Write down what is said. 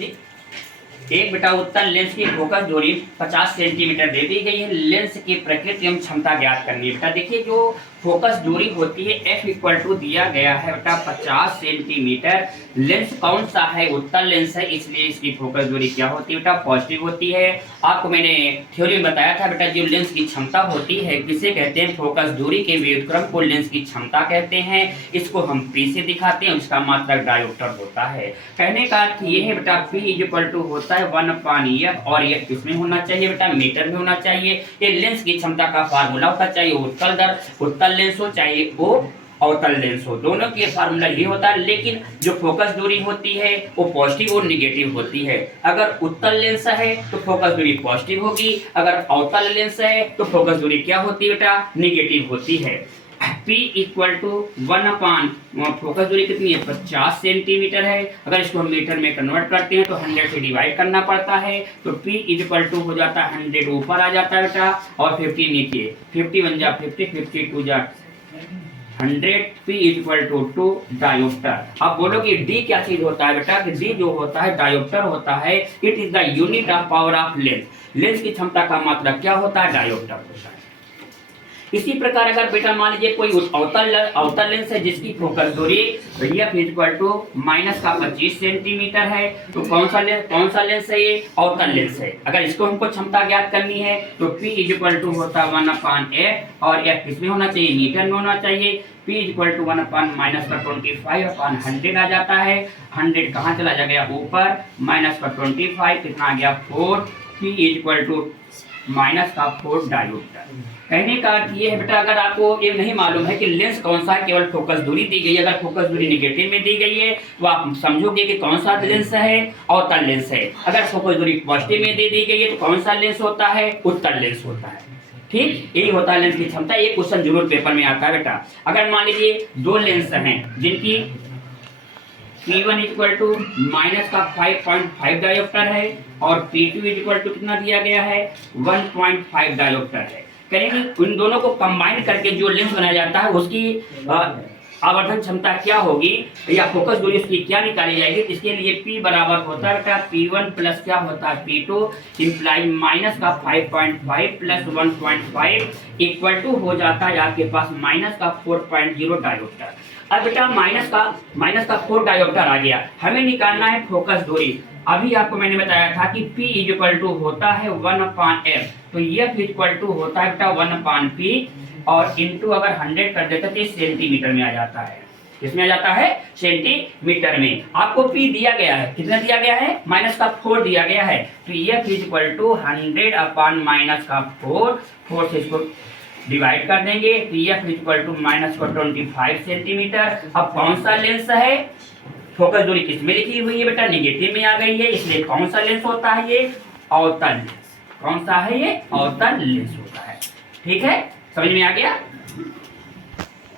ठीक, एक बेटा उत्तल लेंस की फोकस दूरी 50 सेंटीमीटर दे दी गई है। लेंस की प्रकृति एवं क्षमता ज्ञात करनी है। बेटा देखिए जो फोकस दूरी होती है F इक्वल टू दिया गया है बेटा 50 सेंटीमीटर। लेंस कौन सा है? उत्तल लेंस है, इसलिए इसकी फोकस दूरी क्या होती है बेटा? पॉजिटिव होती है। आपको मैंने थ्योरी में बताया था बेटा जो लेंस की क्षमता होती है किसे कहते हैं? फोकस दूरी के व्युत्क्रम को लेंस की क्षमता कहते हैं। इसको हम P से दिखाते हैं, उसका मात्रक डायोप्टर होता है। कहने का अर्थ ये है बेटा P इक्वल टू होता है 1/F और ये किसमें होना चाहिए बेटा? मीटर में होना चाहिए। ये लेंस की क्षमता का फार्मूला होता चाहिए उत्तल दर, उत्तल लेंस हो चाहे वो अवतल लेंस हो, दोनों की फार्मूला ये होता है। लेकिन जो फोकस दूरी होती है वो पॉजिटिव और निगेटिव होती है। अगर उत्तल लेंस है तो फोकस दूरी पॉजिटिव होगी, अगर अवतल लेंस है तो फोकस दूरी क्या होती है बेटा? निगेटिव होती है। P इक्वल टू 1/, फोकस दूरी कितनी है? 50 सेंटीमीटर है। अगर इसको हम मीटर में कन्वर्ट करते हैं तो 100 से डिवाइड करना पड़ता है, तो P इक्वल टू हो जाता है 100 ऊपर आ जाता है बेटा और 50 नीचे। 50 1 जा 50, 52 जा 100, P इक्वल टू 2 डायोप्टर। अब बोलो कि D क्या चीज होता है बेटा? कि D जो होता है डायोप्टर होता है। It is the unit of power of lens. Lens की क्षमता का मात्रक क्या होता है? डायोप्टर होता है। इसी प्रकार अगर बेटा मान लीजिए कोई अवतल लेंस है जिसकी फोकस दूरी F इक्वल टू -25 सेंटीमीटर है, तो कौन सा लेंस है? ये अवतल लेंस है। अगर इसको हमको क्षमता ज्ञात करनी है तो P इक्वल टू होता है 1/F और F किसमें होना चाहिए? मीटर में होना चाहिए। P इक्वल टू 1/-25/100 आ जाता है। 100 कहाँ चला जाएगा? ऊपर। -25 कितना आ गया? 4। P equal to -4 dioptre. कहने का अर्थ ये है बेटा अगर आपको ये नहीं मालूम है कि लेंस कौन सा है, केवल फोकस दूरी दी गई है। अगर फोकस दूरी निगेटिव में दी गई है तो आप समझोगे कि कौन सा लेंस है? अवतल लेंस है। अगर फोकस दूरी पॉजिटिव में दे दी गई है तो कौन सा लेंस होता है? उत्तल लेंस होता है। ठीक, यही होता है लेंस की क्षमता। ये क्वेश्चन जरूर पेपर में आता है बेटा। अगर मान लीजिए दो लेंस हैं जिनकी P1 इक्वल टू -5.5 डायोप्टर है और P2 इक्वल टू कितना दिया गया है? 1.5 डायोप्टर है। करेंगे उन दोनों को कंबाइन करके जो लेंस बनाया जाता है उसकी आवर्धन क्षमता क्या होगी या फोकस दूरी उसकी क्या निकाली जाएगी? इसके लिए P बराबर होता है बेटा P1 प्लस क्या होता है? P2 imply -5.5 plus 1.5 equal to हो जाता है आपके पास -4.0 डायोप्टर। अब बेटा माइनस का 4 डायोप्टर आ गया। हमें निकालना है फोकस दूरी। अभी आपको मैंने बताया था कि P इक्वल टू होता है 1/F, तो F इक्वल टू होता है बेटा 1/P और इंटू अगर 100 कर देते तो सेंटीमीटर में आ जाता है। किसमें आ जाता है? सेंटीमीटर में। आपको P दिया गया है, कितना दिया गया है? -4 दिया गया है, तो F इक्वल टू 100/-4 से इसको डिवाइड कर देंगे तो F इक्वल टू -25 सेंटीमीटर। अब कौन सा लेंस है? फोकस दूरी किसमें लिखी हुई है बेटा? निगेटिव में आ गई है, इसलिए कौन सा लेंस होता है? ये अवतल लेंस। कौन सा है? ये अवतल लेंस होता है। ठीक है, समझ में आ गया?